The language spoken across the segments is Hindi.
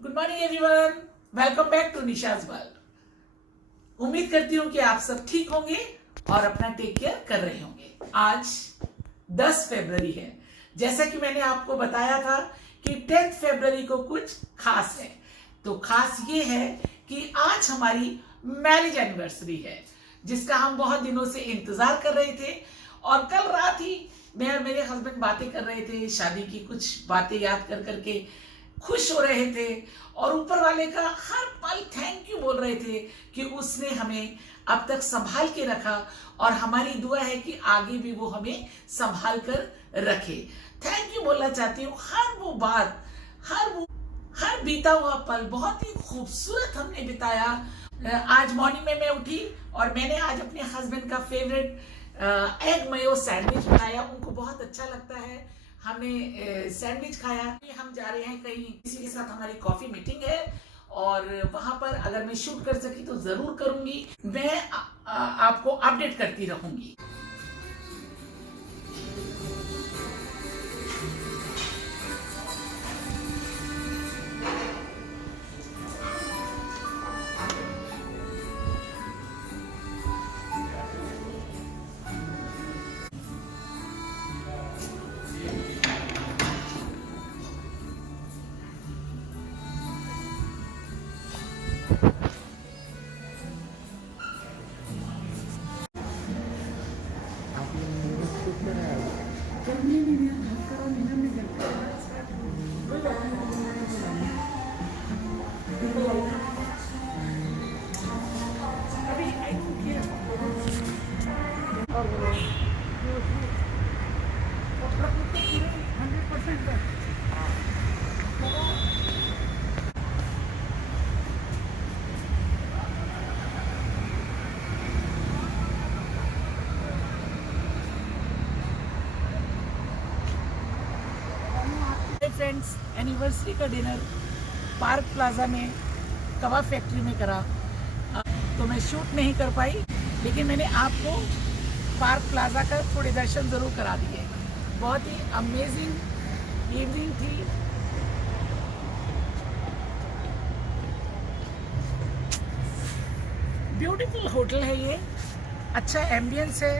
Good morning everyone, welcome back to Nisha's world. उम्मीद करती हूँ कि आप सब ठीक होंगे और अपना टेक केयर कर रहे होंगे। आज 10 फरवरी है। जैसा कि मैंने आपको बताया था कि 10 फरवरी को कुछ खास है। तो खास ये है कि आज हमारी मैरिज एनिवर्सरी है, जिसका हम बहुत दिनों से इंतजार कर रहे थे। और कल रात ही मैं और मेरे हस्बैंड बातें कर रहे थे, शादी की कुछ बातें याद कर करके खुश हो रहे थे और ऊपर वाले का हर पल थैंक यू बोल रहे थे कि उसने हमें अब तक संभाल के रखा और हमारी दुआ है कि आगे भी वो हमें संभाल कर रखे। थैंक यू बोलना चाहती हूँ। हर वो बात, हर बीता हुआ पल बहुत ही खूबसूरत हमने बिताया। आज मॉर्निंग में मैं उठी और मैंने आज अपने हस्बैंड का फेवरेट एग मयो सैंडविच बनाया। उनको बहुत अच्छा लगता है। हमने सैंडविच खाया। हम जा रहे हैं कहीं, किसी के साथ हमारी कॉफी मीटिंग है और वहां पर अगर मैं शूट कर सकी तो जरूर करूंगी। मैं आपको अपडेट करती रहूंगी। फ्रेंड्स, एनिवर्सरी का डिनर पार्क प्लाजा में कबाब फैक्ट्री में करा। तो मैं शूट नहीं कर पाई, लेकिन मैंने आपको पार्क प्लाजा का थोड़े दर्शन ज़रूर करा दिए। बहुत ही अमेजिंग इवनिंग थी। ब्यूटीफुल होटल है ये, अच्छा एम्बियंस है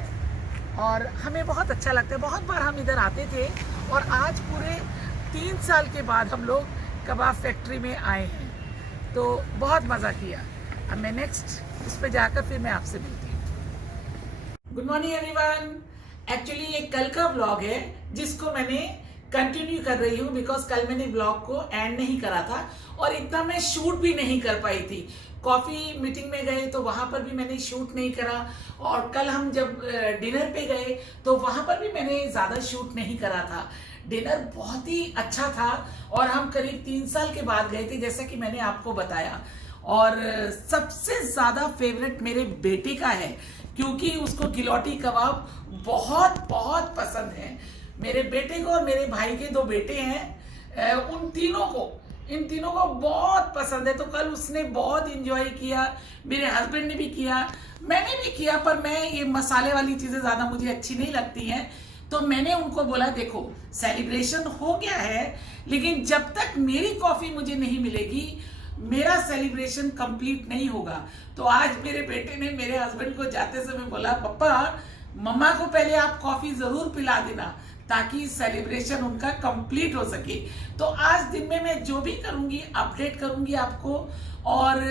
और हमें बहुत अच्छा लगता है। बहुत बार हम इधर आते थे और आज पूरे 3 साल के बाद हम लोग कबाब फैक्ट्री में आए हैं, तो बहुत मज़ा किया। अब मैं नेक्स्ट उस पर जाकर फिर मैं आपसे मिलती हूँ। Good morning everyone. एक्चुअली ये कल का व्लॉग है जिसको मैंने कंटिन्यू कर रही हूँ, बिकॉज कल मैंने व्लॉग को एंड नहीं करा था और इतना मैं शूट भी नहीं कर पाई थी। कॉफ़ी मीटिंग में गए तो वहाँ पर भी मैंने शूट नहीं करा और कल हम जब डिनर पे गए तो वहाँ पर भी मैंने ज़्यादा शूट नहीं करा था। डिनर बहुत ही अच्छा था और हम करीब 3 साल के बाद गए थे, जैसा कि मैंने आपको बताया। और सबसे ज़्यादा फेवरेट मेरे बेटे का है, क्योंकि उसको गिलौटी कबाब बहुत बहुत पसंद है। मेरे बेटे को और मेरे भाई के 2 बेटे हैं, इन तीनों को बहुत पसंद है। तो कल उसने बहुत इंजॉय किया, मेरे हस्बैंड ने भी किया, मैंने भी किया। पर मैं ये मसाले वाली चीज़ें ज़्यादा मुझे अच्छी नहीं लगती हैं, तो मैंने उनको बोला देखो सेलिब्रेशन हो गया है, लेकिन जब तक मेरी कॉफ़ी मुझे नहीं मिलेगी मेरा सेलिब्रेशन कंप्लीट नहीं होगा। तो आज मेरे बेटे ने मेरे हस्बैंड को जाते समय बोला, पापा मम्मा को पहले आप कॉफ़ी ज़रूर पिला देना ताकि सेलिब्रेशन उनका कंप्लीट हो सके। तो आज दिन में मैं जो भी करूँगी अपडेट करूँगी आपको, और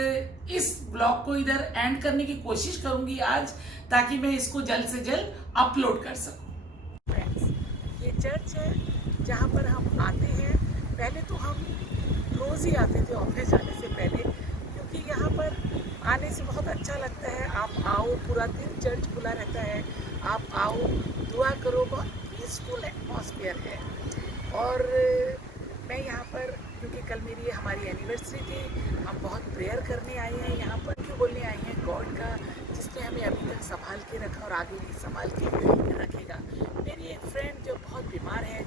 इस ब्लॉग को इधर एंड करने की कोशिश करूँगी आज, ताकि मैं इसको जल्द से जल्द अपलोड कर सकूँ। ये चर्च है जहाँ पर हम आते हैं। पहले तो हम रोज़ ही आते थे ऑफिस जाने से पहले, क्योंकि यहाँ पर आने से बहुत अच्छा लगता है। आप आओ, पूरा दिन चर्च खुला रहता है, आप आओ दुआ करो, बहुत पीसफुल एटमॉस्फेयर है। और मैं यहाँ पर, क्योंकि कल मेरी हमारी एनिवर्सरी थी, हम बहुत प्रेयर करने आए हैं यहाँ पर। क्यों बोलने आए हैं गॉड का, जिसने हमें अभी तक संभाल के रखा और आगे भी संभाल के रखेगा। मेरी एक फ्रेंड जो बहुत बीमार है,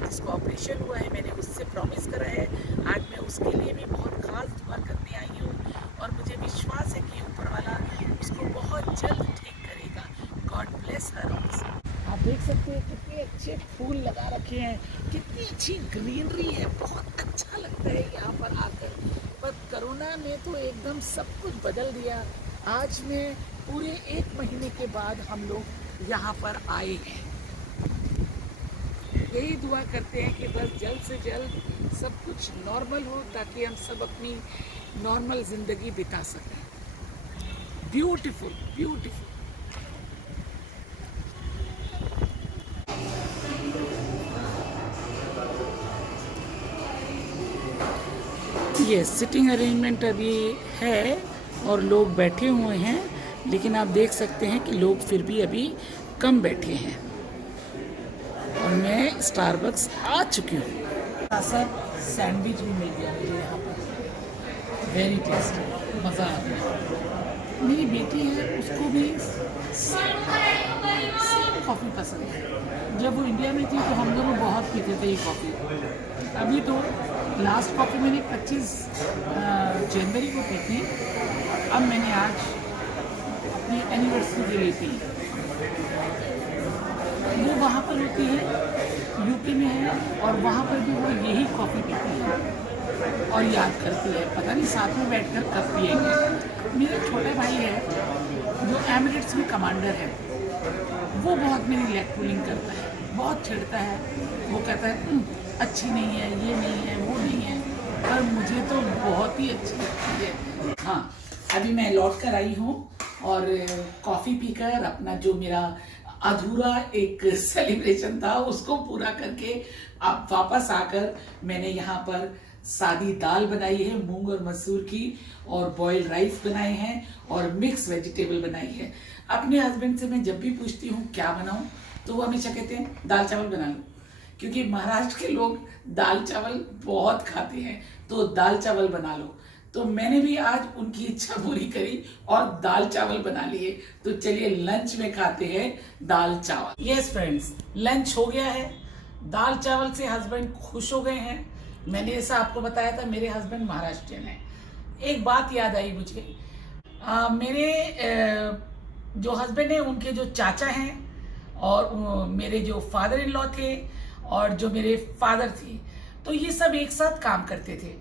जिसको ऑपरेशन हुआ है, मैंने उससे प्रॉमिस करा है आज मैं उसके लिए भी बहुत खास दुआ करने आई हूँ और मुझे विश्वास है कि ऊपर वाला उसको बहुत जल्द ठीक करेगा। गॉड ब्लेस हर ऑल्सो। आप देख सकते हैं कितने अच्छे फूल लगा रखे हैं, कितनी अच्छी ग्रीनरी है, बहुत अच्छा लगता है यहाँ पर आकर। कोरोना ने तो एकदम सब कुछ बदल दिया। आज में पूरे 1 महीने के बाद हम लोग यहाँ पर आए हैं। यही दुआ करते हैं कि बस जल्द से जल्द सब कुछ नॉर्मल हो, ताकि हम सब अपनी नॉर्मल ज़िंदगी बिता सकें। Beautiful beautiful. ये सिटिंग अरेंजमेंट अभी है और लोग बैठे हुए हैं, लेकिन आप देख सकते हैं कि लोग फिर भी अभी कम बैठे हैं। और मैं स्टारबक्स आ चुकी हूँ। सब सैंडविच भी मिल गया मुझे यहाँ पर, वेरी टेस्टी, मज़ा आ गया। मेरी बेटी है, उसको भी सेम कॉफ़ी पसंद है। जब वो इंडिया में थी तो हम दोनों बहुत पीते थे ये कॉफ़ी। अभी तो लास्ट कॉफ़ी मैंने 25 जनवरी को पी थी। अब मैंने आज अपनी एनिवर्सरी के लिए पी। वो वहाँ पर होती है, यूके में है, और वहाँ पर भी वो यही कॉफ़ी पीती है और याद करती है। पता नहीं साथ में बैठकर कब पिएंगे। मेरा छोटा भाई है जो एमिरेट्स में कमांडर है, वो बहुत मेरी लेग पुलिंग करता है, बहुत छिड़ता है। वो कहता है अच्छी नहीं है, ये नहीं है, वो नहीं है, पर मुझे तो बहुत ही अच्छी लगती है। हाँ, अभी मैं लौट कर आई हूँ और कॉफ़ी पीकर अपना जो मेरा अधूरा एक सेलिब्रेशन था उसको पूरा करके अब वापस आकर मैंने यहाँ पर सादी दाल बनाई है मूंग और मसूर की, और बॉइल्ड राइस बनाए हैं, और मिक्स वेजिटेबल बनाई है। अपने हस्बैंड से मैं जब भी पूछती हूँ क्या बनाऊँ, तो वो हमेशा कहते हैं दाल चावल बना लो, क्योंकि महाराष्ट्र के लोग दाल चावल बहुत खाते हैं, तो दाल चावल बना लो। तो मैंने भी आज उनकी इच्छा पूरी करी और दाल चावल बना लिए। तो चलिए लंच में खाते हैं दाल चावल। यस फ्रेंड्स, लंच हो गया है। दाल चावल से हस्बैंड खुश हो गए हैं। मैंने जैसा आपको बताया था, मेरे हस्बैंड महाराष्ट्रियन हैं। एक बात याद आई मुझे, मेरे जो हस्बैंड हैं उनके जो चाचा हैं, और मेरे जो फादर इन लॉ थे, और जो मेरे फादर थी, तो ये सब एक साथ काम करते थे।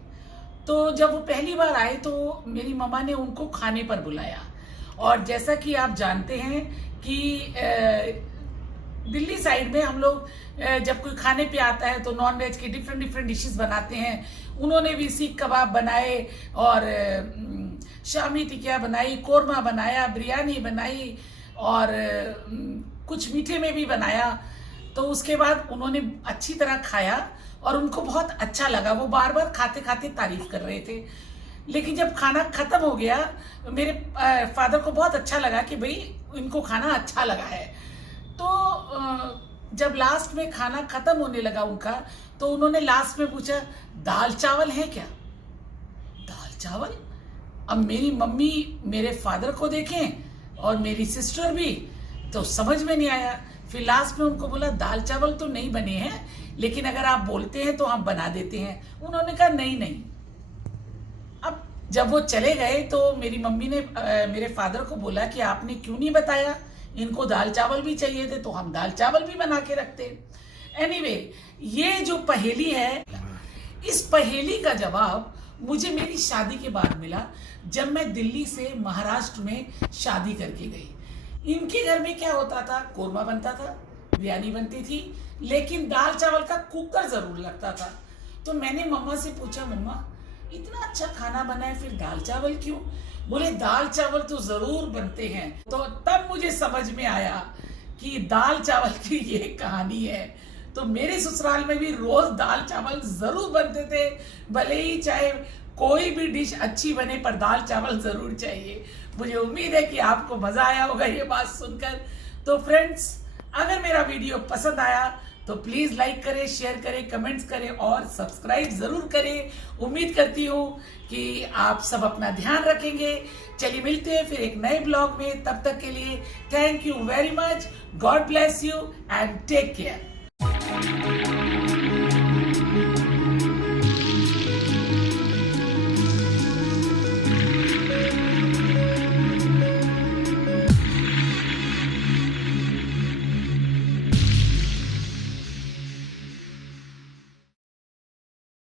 तो जब वो पहली बार आए तो मेरी मम्मा ने उनको खाने पर बुलाया। और जैसा कि आप जानते हैं कि दिल्ली साइड में हम लोग जब कोई खाने पे आता है तो नॉन वेज के डिफरेंट डिफरेंट डिशेस बनाते हैं। उन्होंने भी सीख कबाब बनाए, और शामी टिकिया बनाई, कोरमा बनाया, बिरयानी बनाई, और कुछ मीठे में भी बनाया। तो उसके बाद उन्होंने अच्छी तरह खाया और उनको बहुत अच्छा लगा। वो बार बार खाते खाते तारीफ कर रहे थे। लेकिन जब खाना खत्म हो गया, मेरे फादर को बहुत अच्छा लगा कि भाई इनको खाना अच्छा लगा है। तो जब लास्ट में खाना खत्म होने लगा उनका, तो उन्होंने लास्ट में पूछा दाल चावल है क्या? दाल चावल? अब मेरी मम्मी मेरे फादर को देखें और मेरी सिस्टर भी, तो समझ में नहीं आया। फिर लास्ट में उनको बोला दाल चावल तो नहीं बने हैं, लेकिन अगर आप बोलते हैं तो हम बना देते हैं। उन्होंने कहा नहीं नहीं। अब जब वो चले गए तो मेरी मम्मी ने मेरे फादर को बोला कि आपने क्यों नहीं बताया, इनको दाल चावल भी चाहिए थे तो हम दाल चावल भी बना के रखते। एनीवे, ये जो पहेली है, इस पहेली का जवाब मुझे मेरी शादी के बाद मिला, जब मैं दिल्ली से महाराष्ट्र में शादी करके गई। इनके घर में क्या होता था, कोरमा बनता था, बिरयानी बनती थी, लेकिन दाल चावल का कुकर जरूर लगता था। तो मैंने मम्मा से पूछा, मम्मा इतना अच्छा खाना बना है, फिर दाल चावल क्यों? बोले दाल चावल तो जरूर बनते हैं। तो तब मुझे समझ में आया कि दाल चावल की ये कहानी है। तो मेरे ससुराल में भी रोज दाल चावल जरूर बनते थे, भले ही चाहे कोई भी डिश अच्छी बने, पर दाल चावल जरूर चाहिए। मुझे उम्मीद है कि आपको मजा आया होगा ये बात सुनकर। तो फ्रेंड्स, अगर मेरा वीडियो पसंद आया तो प्लीज लाइक करें, शेयर करें, कमेंट्स करें और सब्सक्राइब जरूर करें। उम्मीद करती हूँ कि आप सब अपना ध्यान रखेंगे। चलिए मिलते हैं फिर एक नए ब्लॉग में। तब तक के लिए thank you very much. God bless you and take care.